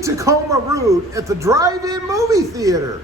Be Tacoma Rude at the drive-in movie theater.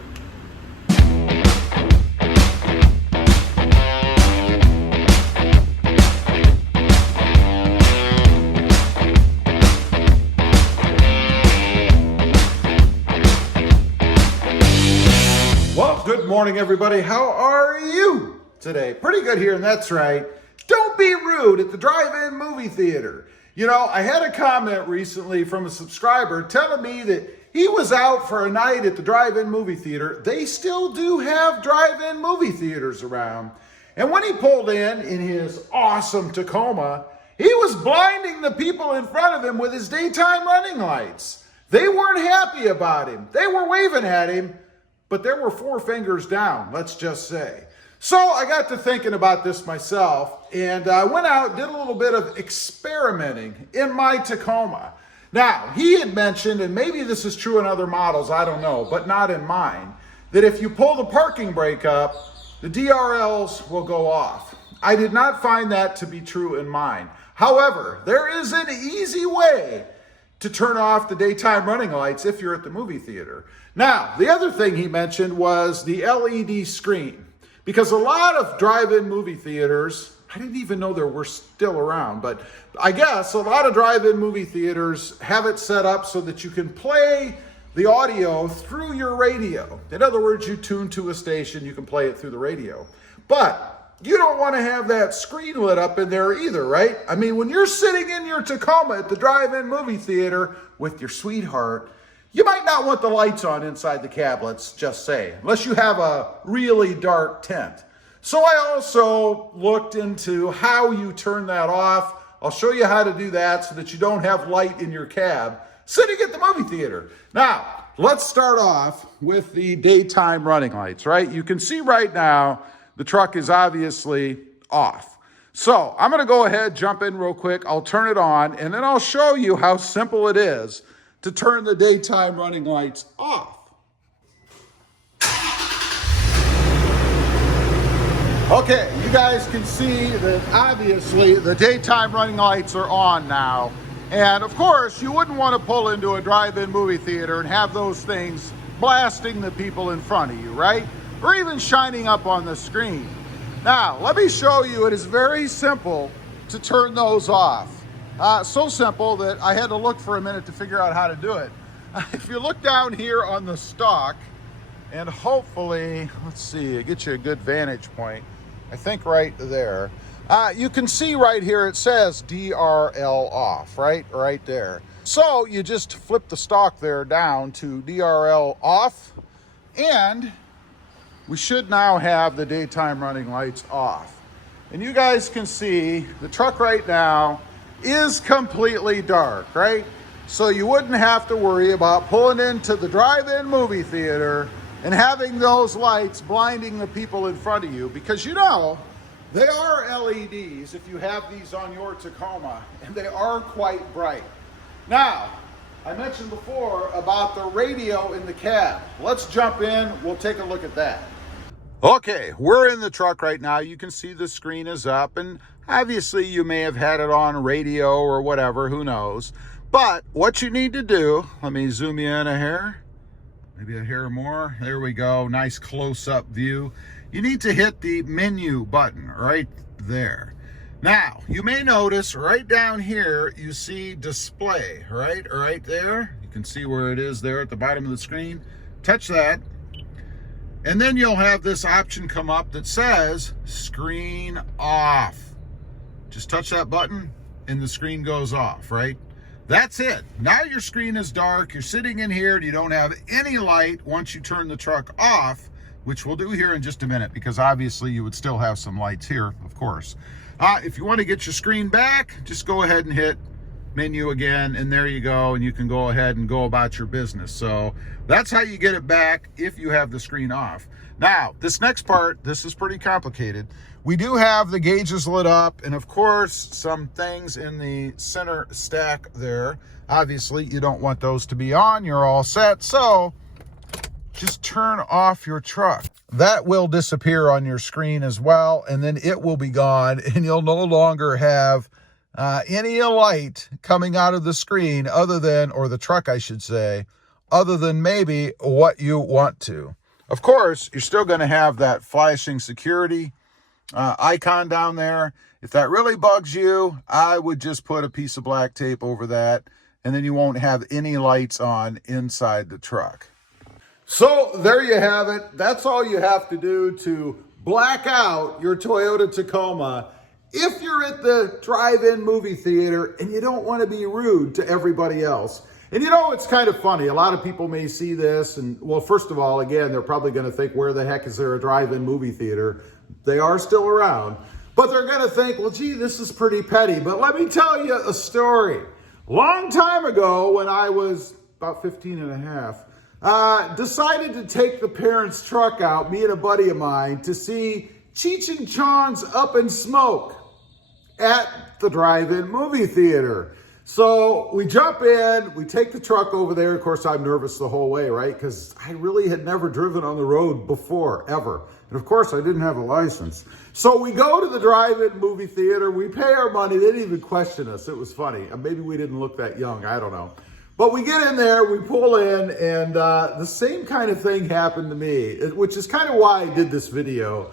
Well, good morning, everybody. How are you today? Pretty good here, and that's right. Don't be rude at the drive-in movie theater. You know, I had a comment recently from a subscriber telling me that he was out for a night at the drive-in movie theater. They still do have drive-in movie theaters around. And when he pulled in his awesome Tacoma, he was blinding the people in front of him with his daytime running lights. They weren't happy about him. They were waving at him, but there were 4 fingers down, let's just say. So I got to thinking about this myself, and I went out, did a little bit of experimenting in my Tacoma. Now, he had mentioned, and maybe this is true in other models, I don't know, but not in mine, that if you pull the parking brake up, the DRLs will go off. I did not find that to be true in mine. However, there is an easy way to turn off the daytime running lights if you're at the movie theater. Now, the other thing he mentioned was the LED screen. Because a lot of drive-in movie theaters, I didn't even know there were still around, but I guess a lot of drive-in movie theaters have it set up so that you can play the audio through your radio. In other words, you tune to a station, you can play it through the radio. But you don't want to have that screen lit up in there either, right? I mean, when you're sitting in your Tacoma at the drive-in movie theater with your sweetheart, you might not want the lights on inside the cab, let's just say, unless you have a really dark tent. So I also looked into how you turn that off. I'll show you how to do that so that you don't have light in your cab sitting at the movie theater. Now, let's start off with the daytime running lights, right? You can see right now the truck is obviously off. So I'm going to go ahead, jump in real quick. I'll turn it on, and then I'll show you how simple it is to turn the daytime running lights off. Okay, you guys can see that obviously the daytime running lights are on now. And of course, you wouldn't want to pull into a drive-in movie theater and have those things blasting the people in front of you, right? Or even shining up on the screen. Now, let me show you, it is very simple to turn those off. So simple that I had to look for a minute to figure out how to do it. If you look down here on the stalk, and hopefully, let's see, get you a good vantage point. I think right there. You can see right here it says DRL off, right there. So you just flip the stalk there down to DRL off, and we should now have the daytime running lights off. And you guys can see the truck right now is completely dark, right? So you wouldn't have to worry about pulling into the drive-in movie theater and having those lights blinding the people in front of you, because you know they are LEDs if you have these on your Tacoma, and they are quite bright. Now, I mentioned before about the radio in the cab. Let's jump in, we'll take a look at that. Okay, we're in the truck right now. You can see the screen is up, and obviously you may have had it on radio or whatever, who knows. But what you need to do, let me zoom you in a hair, maybe a hair more. There we go, nice close-up view. You need to hit the menu button right there. Now, you may notice right down here, you see display, right there. You can see where it is there at the bottom of the screen. Touch that. And then you'll have this option come up that says screen off. Just touch that button and the screen goes off, right? That's it. Now your screen is dark. You're sitting in here and you don't have any light once you turn the truck off, which we'll do here in just a minute, because obviously you would still have some lights here, of course. If you want to get your screen back, just go ahead and hit menu again, and there you go, and you can go ahead and go about your business. So that's how you get it back if you have the screen off. Now, this next part, this is pretty complicated. We do have the gauges lit up, and of course, some things in the center stack there. Obviously, you don't want those to be on. You're all set. So just turn off your truck. That will disappear on your screen as well, and then it will be gone, and you'll no longer have any light coming out of the screen other than, or the truck I should say, other than maybe what you want to. Of course, you're still going to have that flashing security icon down there. If that really bugs you, I would just put a piece of black tape over that, and then you won't have any lights on inside the truck. So there you have it. That's all you have to do to black out your Toyota Tacoma if you're at the drive-in movie theater and you don't want to be rude to everybody else. And you know, it's kind of funny. A lot of people may see this and, well, first of all, again, they're probably going to think, where the heck is there a drive-in movie theater? They are still around. But they're going to think, well, gee, this is pretty petty. But let me tell you a story. Long time ago, when I was about 15 and a half, decided to take the parents' truck out, me and a buddy of mine, to see Cheech and Chong's Up in Smoke at the drive-in movie theater. So we jump in, we take the truck over there. Of course, I'm nervous the whole way, right? Because I really had never driven on the road before, ever. And of course, I didn't have a license. So we go to the drive-in movie theater, we pay our money. They didn't even question us. It was funny. Maybe we didn't look that young, I don't know. But we get in there, we pull in, and the same kind of thing happened to me, which is kind of why I did this video,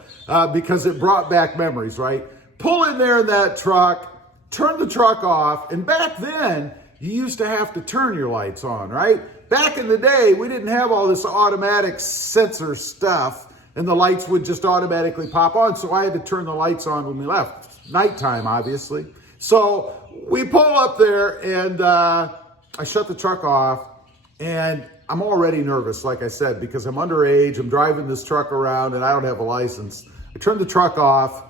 because it brought back memories, right? Pull in there in that truck, turn the truck off, and back then, you used to have to turn your lights on, right? Back in the day, we didn't have all this automatic sensor stuff, and the lights would just automatically pop on, so I had to turn the lights on when we left. Nighttime, obviously. So we pull up there, and I shut the truck off, and I'm already nervous, like I said, because I'm underage, I'm driving this truck around, and I don't have a license. I turn the truck off,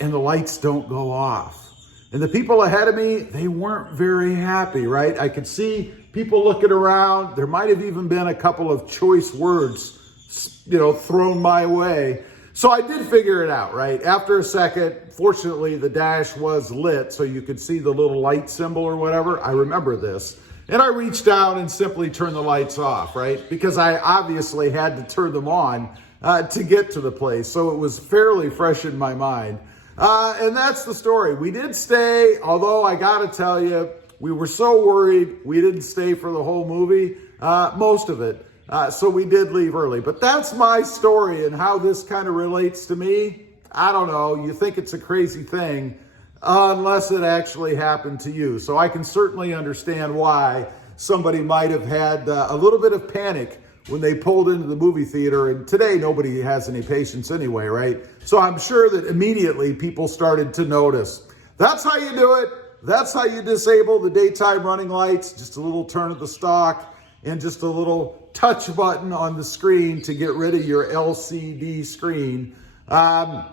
and the lights don't go off. And the people ahead of me, they weren't very happy, right? I could see people looking around. There might have even been a couple of choice words, you know, thrown my way. So I did figure it out, right? After a second, fortunately, the dash was lit, so you could see the little light symbol or whatever. I remember this. And I reached down and simply turned the lights off, right? Because I obviously had to turn them on to get to the place. So it was fairly fresh in my mind. And that's the story. We did stay, although I gotta tell you, we were so worried we didn't stay for the whole movie, most of it. So we did leave early. But that's my story, and how this kind of relates to me, I don't know. You think it's a crazy thing unless it actually happened to you. So I can certainly understand why somebody might have had a little bit of panic when they pulled into the movie theater. And today, nobody has any patience anyway, right? So I'm sure that immediately people started to notice. That's how you do it. That's how you disable the daytime running lights. Just a little turn of the stalk and just a little touch button on the screen to get rid of your LCD screen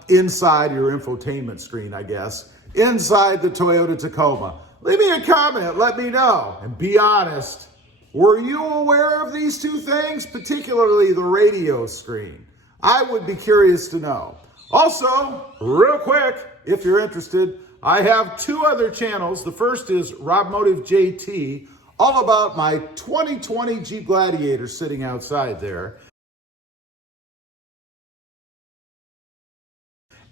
inside your infotainment screen, I guess, inside the Toyota Tacoma. Leave me a comment. Let me know. And be honest. Were you aware of these two things, particularly the radio screen? I would be curious to know. Also, real quick, if you're interested, I have two other channels. The first is RobMotive JT, all about my 2020 Jeep Gladiator sitting outside there.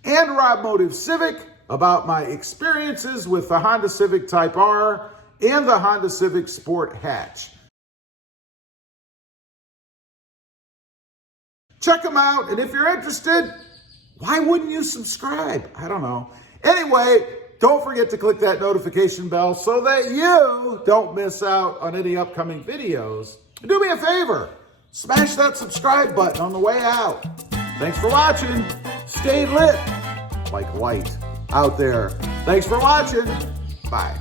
And RobMotive Civic, about my experiences with the Honda Civic Type R and the Honda Civic Sport Hatch. Check them out, and if you're interested, why wouldn't you subscribe? I don't know. Anyway, don't forget to click that notification bell so that you don't miss out on any upcoming videos. Do me a favor, smash that subscribe button on the way out. Thanks for watching. Stay lit like light out there. Thanks for watching. Bye.